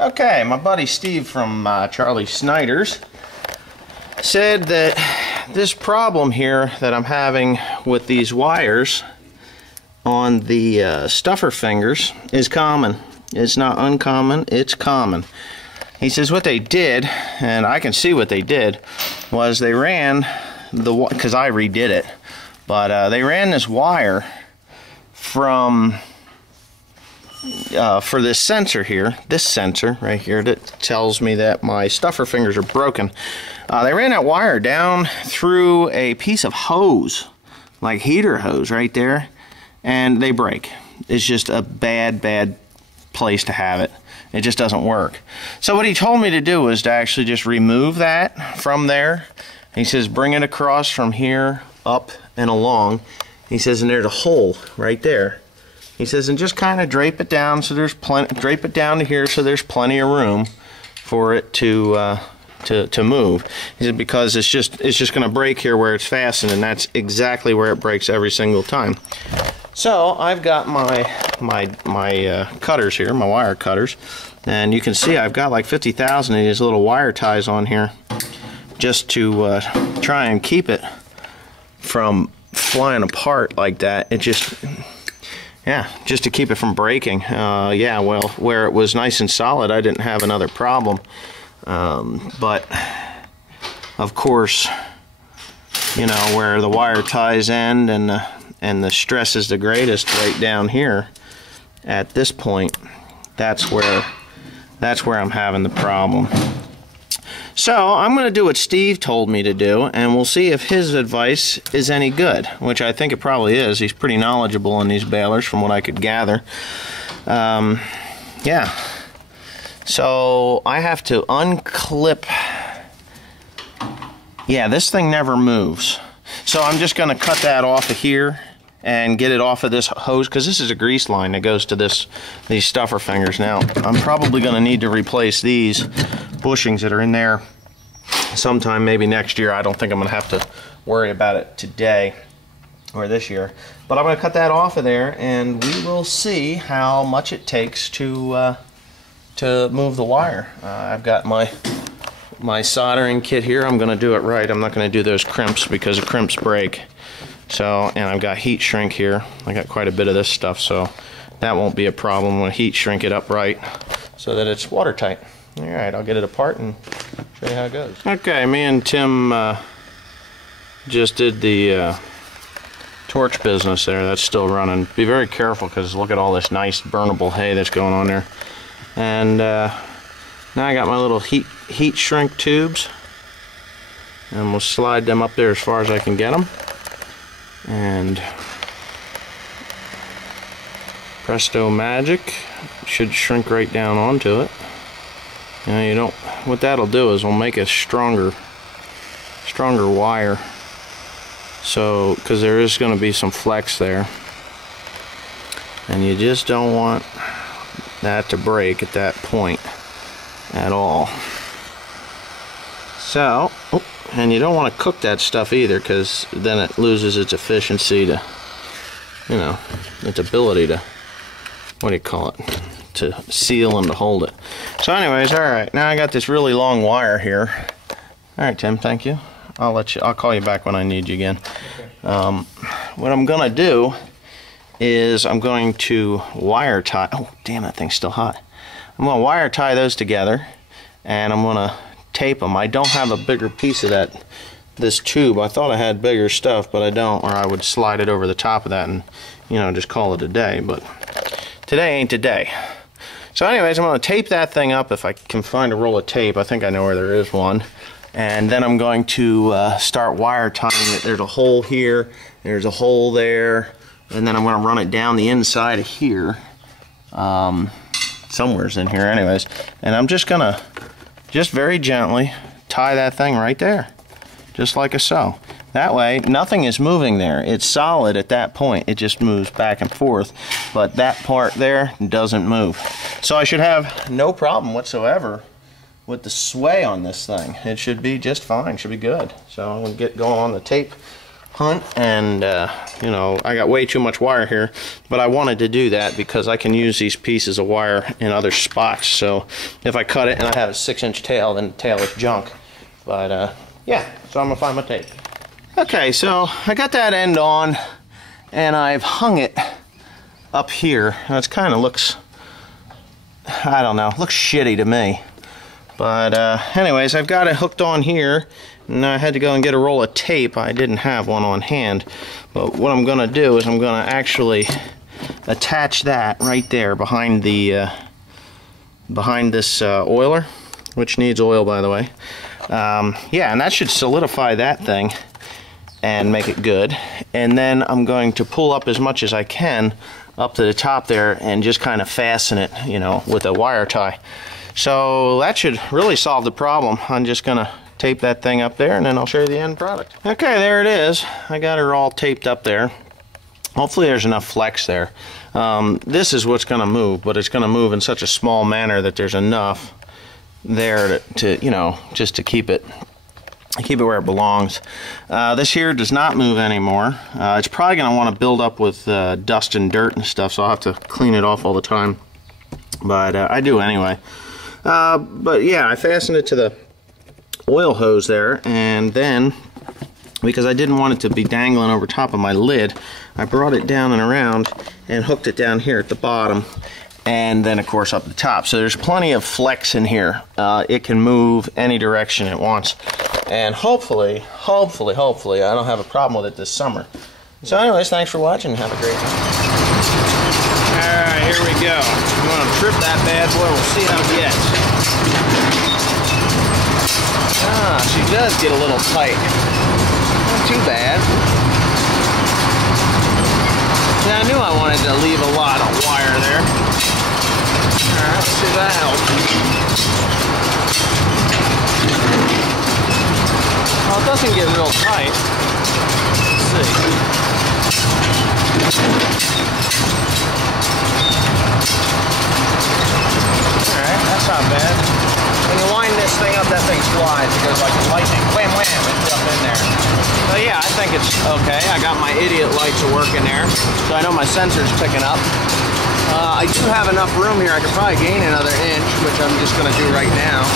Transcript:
Okay, my buddy Steve from Charlie Snyder's said that this problem here that I'm having with these wires on the stuffer fingers is common. It's not uncommon, it's common. He says what they did, and I can see what they did, was they ran the, because I redid it, but they ran this wire from for this sensor here, this sensor right here that tells me that my stuffer fingers are broken. They ran that wire down through a piece of hose, like heater hose right there, and they break. It's just a bad place to have it. It just doesn't work. So what he told me to do was to actually just remove that from there. He says bring it across from here up and along. He says and there's a hole right there. He says, and just kind of drape it down so there's plenty. Drape it down to here so there's plenty of room for it to move. He said because it's just going to break here where it's fastened, and that's exactly where it breaks every single time. So I've got my cutters here, my wire cutters, and you can see I've got like 50,000 of these little wire ties on here, just to try and keep it from flying apart like that. It just. Yeah, just to keep it from breaking. Yeah, well, where it was nice and solid, I didn't have another problem. But, of course, you know, where the wire ties end and the stress is the greatest right down here at this point, that's where I'm having the problem. So I'm going to do what Steve told me to do, and we'll see if his advice is any good, which I think it probably is. He's pretty knowledgeable in these balers from what I could gather. Yeah. So I have to unclip. Yeah, this thing never moves. So I'm just going to cut that off of here and get it off of this hose, because this is a grease line that goes to these stuffer fingers. Now, I'm probably going to need to replace these bushings that are in there sometime, maybe next year. I don't think I'm going to have to worry about it today or this year. But I'm going to cut that off of there, and we will see how much it takes to move the wire. I've got my soldering kit here. I'm going to do it right. I'm not going to do those crimps because the crimps break. So, and I've got heat shrink here. I got quite a bit of this stuff, so that won't be a problem. I'm going to heat shrink it up right so that it's watertight. Alright, I'll get it apart and show you how it goes. Okay, me and Tim just did the torch business there. That's still running. Be very careful because look at all this nice burnable hay that's going on there. And now I got my little heat shrink tubes, and we'll slide them up there as far as I can get them. And presto magic, should shrink right down onto it. Now you don't. What that'll do is we'll make a stronger wire. So, because there is going to be some flex there, and you just don't want that to break at that point at all. So, and you don't want to cook that stuff either, because then it loses its efficiency to, you know, its ability to, what do you call it, to seal and to hold it. So anyways, alright, now I got this really long wire here. Alright, Tim, thank you. I'll call you back when I need you again. Okay. What I'm gonna do is I'm going to wire tie. Oh damn, that thing's still hot. I'm gonna wire tie those together, and I'm gonna tape them. I don't have a bigger piece of this tube. I thought I had bigger stuff, but I don't, or I would slide it over the top of that and, you know, just call it a day. But today ain't today. So anyways, I'm going to tape that thing up if I can find a roll of tape. I think I know where there is one. And then I'm going to start wire tying it. There's a hole here, there's a hole there, and then I'm going to run it down the inside of here. Somewhere's in here anyways. And I'm just going to, just very gently, tie that thing right there. Just like so. That way, nothing is moving there. It's solid at that point. It just moves back and forth. But that part there doesn't move. So I should have no problem whatsoever with the sway on this thing. It should be just fine. Should be good. So I'm going to get going on the tape hunt, and you know, I got way too much wire here, but I wanted to do that because I can use these pieces of wire in other spots. So if I cut it and I have a 6-inch tail, then the tail is junk. But yeah, so I'm gonna find my tape. Okay, so I got that end on, and I've hung it up here. Now it kind of looks, I don't know, looks shitty to me. But anyways, I've got it hooked on here, and I had to go and get a roll of tape. I didn't have one on hand. But what I'm gonna do is I'm gonna actually attach that right there behind the behind this oiler, which needs oil, by the way. Yeah, and that should solidify that thing and make it good. And then I'm going to pull up as much as I can up to the top there and just kind of fasten it, you know, with a wire tie. So that should really solve the problem. I'm just gonna tape that thing up there, and then I'll show you the end product. Okay, there it is. I got her all taped up there. Hopefully there's enough flex there. This is what's gonna move, but it's gonna move in such a small manner that there's enough there to you know, just to keep it where it belongs. This here does not move anymore. It's probably going to want to build up with dust and dirt and stuff, so I'll have to clean it off all the time. But I do anyway. But yeah, I fastened it to the oil hose there, and then, because I didn't want it to be dangling over top of my lid, I brought it down and around and hooked it down here at the bottom, and then of course up the top. So there's plenty of flex in here. It can move any direction it wants. And hopefully, I don't have a problem with it this summer. So anyways, thanks for watching. Have a great time. Alright, here we go. I'm going to trip that bad boy. We'll see how it gets. Ah, she does get a little tight. Not too bad. Yeah, I knew I wanted to leave a lot of wire there. Alright, let's see if that helps. Well, it doesn't get real tight. Let's see. Alright, that's not bad. When you wind this thing up, that thing slides. It goes like lightning. Wham, wham, it's up in there. So yeah, I think it's okay. I got my idiot lights working there, so I know my sensor's picking up. I do have enough room here. I could probably gain another inch, which I'm just going to do right now.